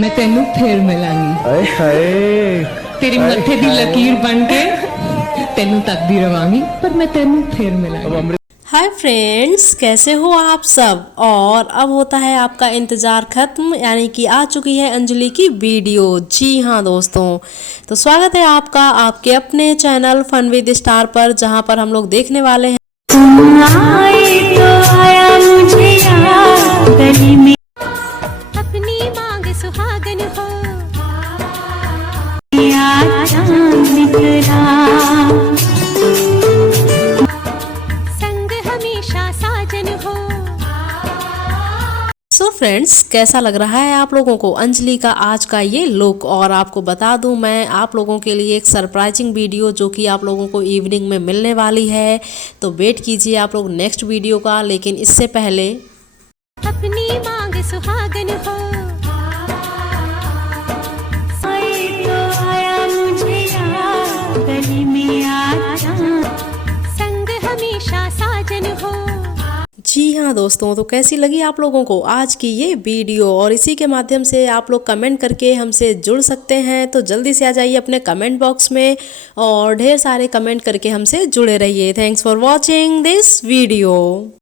मैं तेनू फिर मिलांगी। हाय हाय तेरे मत्थे दी लकीर बन के तेनू तकदी रवांगी, पर मैं तेनू फिर मिलांगी। हाय फ्रेंड्स, कैसे हो आप सब। और अब होता है आपका इंतज़ार ख़त्म, यानी कि आ चुकी है अंजलि की वीडियो। जी हाँ दोस्तों, तो स्वागत है आपका आपके अपने चैनल फन विद स्टार पर, जहाँ पर हम लोग देखने वाले हैं तुम आए तो आया मुझे याद गली में, अपनी मांग सुहागन हो या चांद निकला, संग हमेशा साजन हो। सो फ्रेंड्स, कैसा लग रहा है आप लोगों को अंजलि का आज का ये लुक। और आपको बता दूं मैं आप लोगों के लिए एक सरप्राइजिंग वीडियो जो कि आप लोगों को इवनिंग में मिलने वाली है, तो वेट कीजिए आप लोग नेक्स्ट वीडियो का। लेकिन इससे पहले अपनी मांग सुहागन हो, आए तो आया मुझे याद गली में या चांद, संग हमेशा साजन हो। जी हाँ दोस्तों, तो कैसी लगी आप लोगों को आज की ये वीडियो। और इसी के माध्यम से आप लोग कमेंट करके हमसे जुड़ सकते हैं, तो जल्दी से आ जाइए अपने कमेंट बॉक्स में और ढेर सारे कमेंट करके हमसे जुड़े रहिए। Thanks for watching this video.